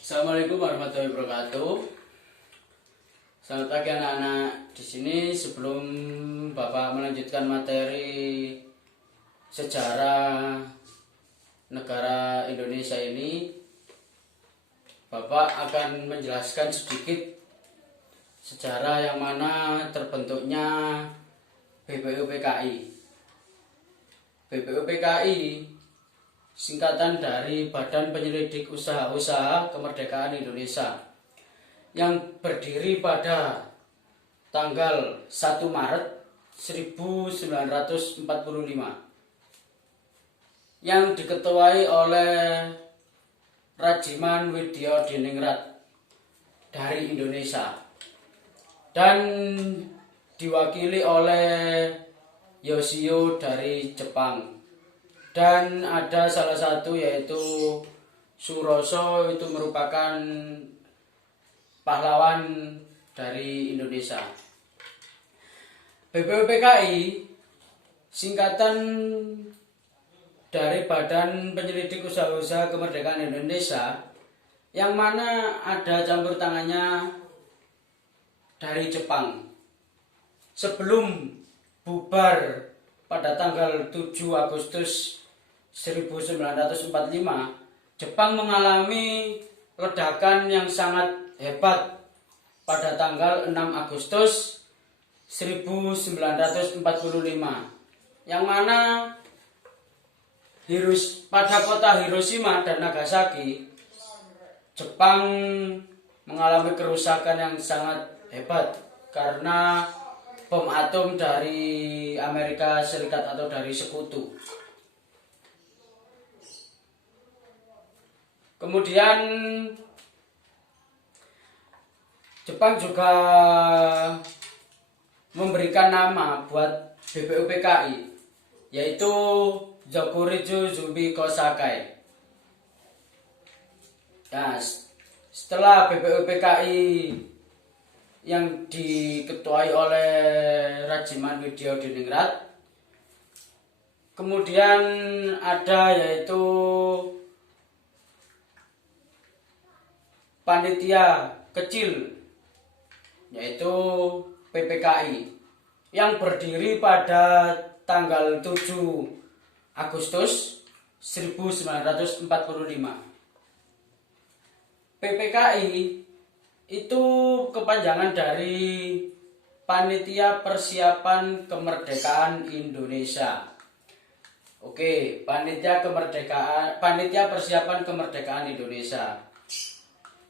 Assalamualaikum warahmatullahi wabarakatuh. Selamat pagi anak-anak. Di sini sebelum Bapak melanjutkan materi sejarah negara Indonesia ini, Bapak akan menjelaskan sedikit sejarah yang mana terbentuknya BPUPKI. BPUPKI singkatan dari Badan Penyelidik Usaha-Usaha Kemerdekaan Indonesia yang berdiri pada tanggal 1 Maret 1945 yang diketuai oleh Rajiman Widyadiningrat dari Indonesia dan diwakili oleh Yoshio dari Jepang, dan ada salah satu yaitu Suroso, itu merupakan pahlawan dari Indonesia. BPUPKI singkatan dari Badan Penyelidik Usaha-Usaha Kemerdekaan Indonesia yang mana ada campur tangannya dari Jepang. Sebelum bubar pada tanggal 7 Agustus 1945, Jepang mengalami ledakan yang sangat hebat pada tanggal 6 Agustus 1945, yang mana pada kota Hiroshima dan Nagasaki, Jepang mengalami kerusakan yang sangat hebat karena bom atom dari Amerika Serikat atau dari sekutu. Kemudian Jepang juga memberikan nama buat BPUPKI, yaitu Zokuritsu Zumbi Kosakai. Nah, setelah BPUPKI yang diketuai oleh Rajiman Widyadiningrat, kemudian ada yaitu panitia kecil, yaitu PPKI, yang berdiri pada tanggal 7 Agustus 1945. PPKI itu kepanjangan dari Panitia Persiapan Kemerdekaan Indonesia. Oke, Panitia Persiapan Kemerdekaan Indonesia.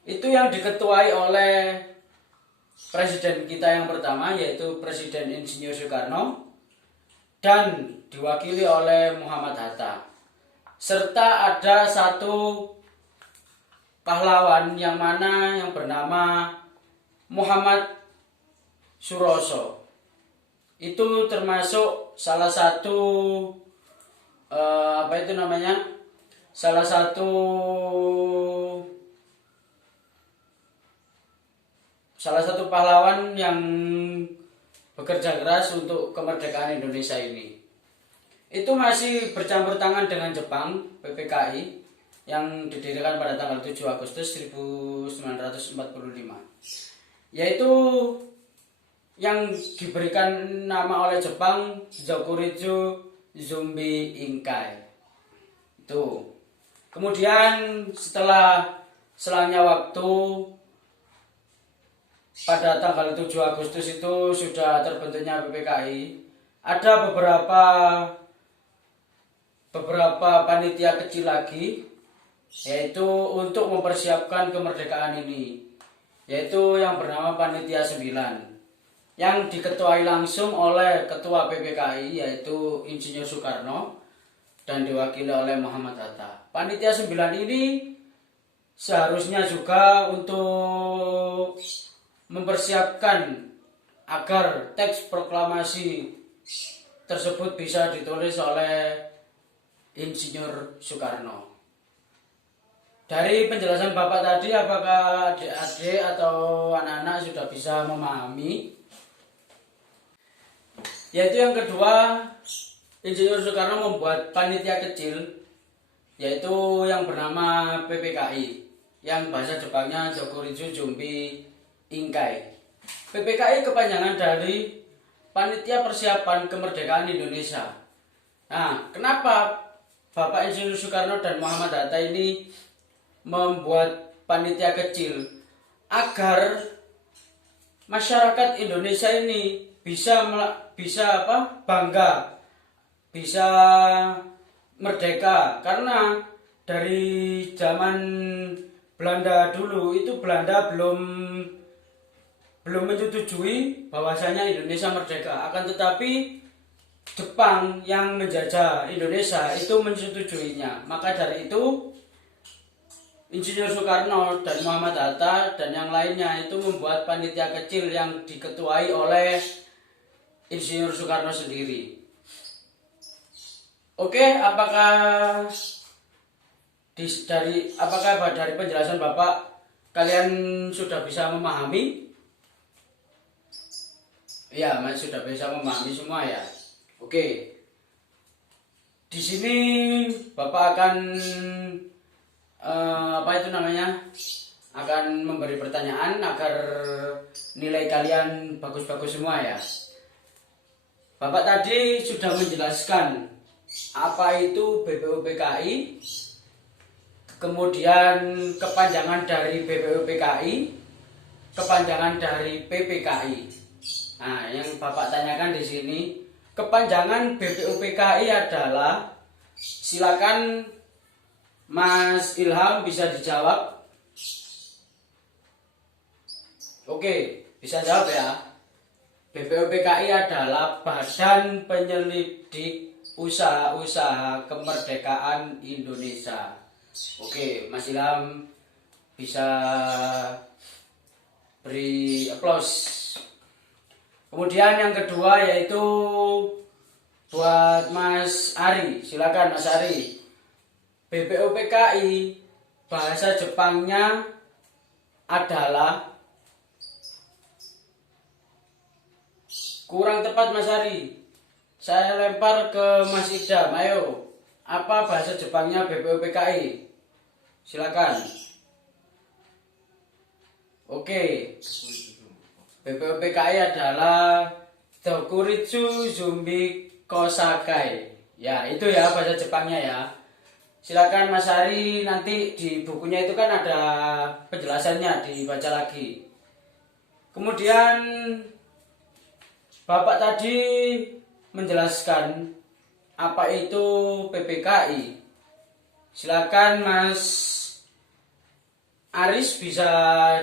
Itu yang diketuai oleh presiden kita yang pertama, yaitu Presiden Insinyur Soekarno, dan diwakili oleh Muhammad Hatta. Serta ada satu pahlawan yang mana yang bernama Muhammad Suroso. Itu termasuk salah satu salah satu pahlawan yang bekerja keras untuk kemerdekaan Indonesia ini. Itu masih bercampur tangan dengan Jepang, PPKI, yang didirikan pada tanggal 7 Agustus 1945, yaitu yang diberikan nama oleh Jepang Zokuritsu Zumbi Inkai. Itu. Kemudian selangnya waktu, pada tanggal 7 Agustus itu sudah terbentuknya PPKI. Ada beberapa panitia kecil lagi, yaitu untuk mempersiapkan kemerdekaan ini, yaitu yang bernama Panitia 9, yang diketuai langsung oleh Ketua PPKI, yaitu Insinyur Soekarno, dan diwakili oleh Muhammad Hatta. Panitia 9 ini seharusnya juga untuk mempersiapkan agar teks proklamasi tersebut bisa ditulis oleh Insinyur Soekarno. Dari penjelasan Bapak tadi, apakah adik-adik atau anak-anak sudah bisa memahami? Yaitu yang kedua, Insinyur Soekarno membuat panitia kecil yaitu yang bernama PPKI, yang bahasa Jepangnya Jokuritsu Jumbi Inkai. PPKI kepanjangan dari Panitia Persiapan Kemerdekaan Indonesia. Nah, kenapa Bapak Insinyur Soekarno dan Muhammad Hatta ini membuat panitia kecil? Agar masyarakat Indonesia ini bisa bangga, bisa merdeka. Karena dari zaman Belanda dulu itu Belanda belum menyetujui bahwasanya Indonesia merdeka. Akan tetapi Jepang yang menjajah Indonesia itu menyetujuinya. Maka dari itu Insinyur Soekarno dan Muhammad Hatta dan yang lainnya itu membuat panitia kecil yang diketuai oleh Insinyur Soekarno sendiri. Oke, apakah dari penjelasan Bapak kalian sudah bisa memahami? Ya, masih sudah bisa memahami semua ya. Oke. Di sini Bapak akan akan memberi pertanyaan agar nilai kalian bagus-bagus semua ya. Bapak tadi sudah menjelaskan apa itu BPUPKI, kemudian kepanjangan dari BPUPKI, kepanjangan dari PPKI. Nah, yang Bapak tanyakan di sini, kepanjangan BPUPKI adalah, silakan Mas Ilham bisa dijawab. Oke, bisa jawab ya. BPUPKI adalah Badan Penyelidik Usaha-Usaha Kemerdekaan Indonesia. Oke, Mas Ilham bisa beri aplaus. Kemudian yang kedua yaitu buat Mas Ari. Silakan Mas Ari. BPUPKI bahasa Jepangnya adalah, kurang tepat Mas Ari. Saya lempar ke Mas Idam. Ayo, apa bahasa Jepangnya BPUPKI? Silakan. Oke. BPUPKI adalah Dokuritsu Jumbi Kosakai. Ya, itu ya bahasa Jepangnya ya. Silakan Mas Ari, nanti di bukunya itu kan ada penjelasannya, dibaca lagi. Kemudian Bapak tadi menjelaskan apa itu PPKI. Silakan Mas Aris bisa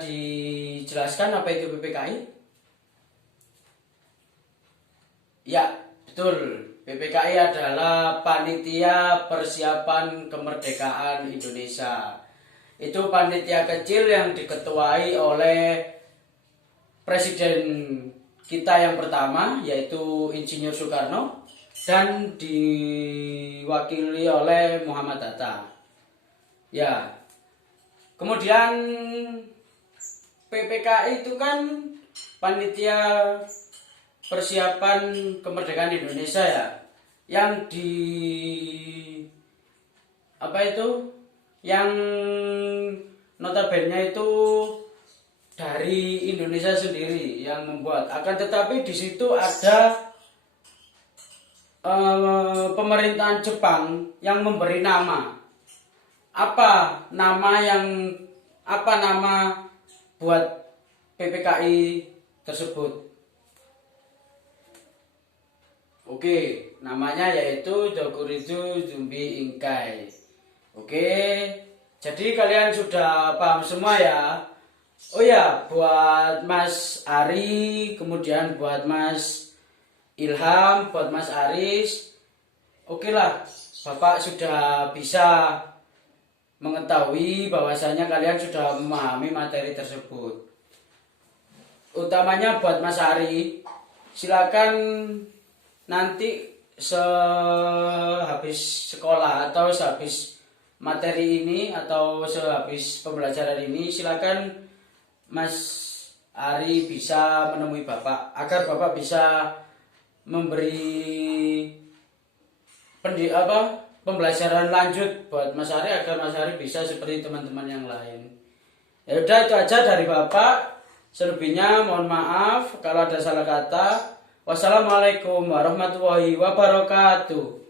dijelaskan apa itu PPKI? Ya, betul. PPKI adalah Panitia Persiapan Kemerdekaan Indonesia. Itu panitia kecil yang diketuai oleh Presiden kita yang pertama, yaitu Insinyur Soekarno, dan diwakili oleh Muhammad Hatta. Ya. Kemudian PPKI itu kan Panitia Persiapan Kemerdekaan Indonesia ya, yang yang notabene itu dari Indonesia sendiri yang membuat. Akan tetapi di situ ada pemerintahan Jepang yang memberi nama. Apa nama buat PPKI tersebut? Oke, namanya yaitu Dokuritsu Jumbi Inkai. Oke, jadi kalian sudah paham semua ya. Oh ya, buat Mas Ari, kemudian buat Mas Ilham, buat Mas Aris, oke lah, Bapak sudah bisa mengetahui bahwasanya kalian sudah memahami materi tersebut. Utamanya buat Mas Ari, silakan nanti sehabis sekolah atau sehabis materi ini atau sehabis pembelajaran ini, silakan Mas Ari bisa menemui Bapak agar Bapak bisa memberi pembelajaran lanjut buat Mas Ari agar Mas Ari bisa seperti teman-teman yang lain. Ya udah itu aja dari Bapak. Selebihnya mohon maaf kalau ada salah kata. Wassalamualaikum warahmatullahi wabarakatuh.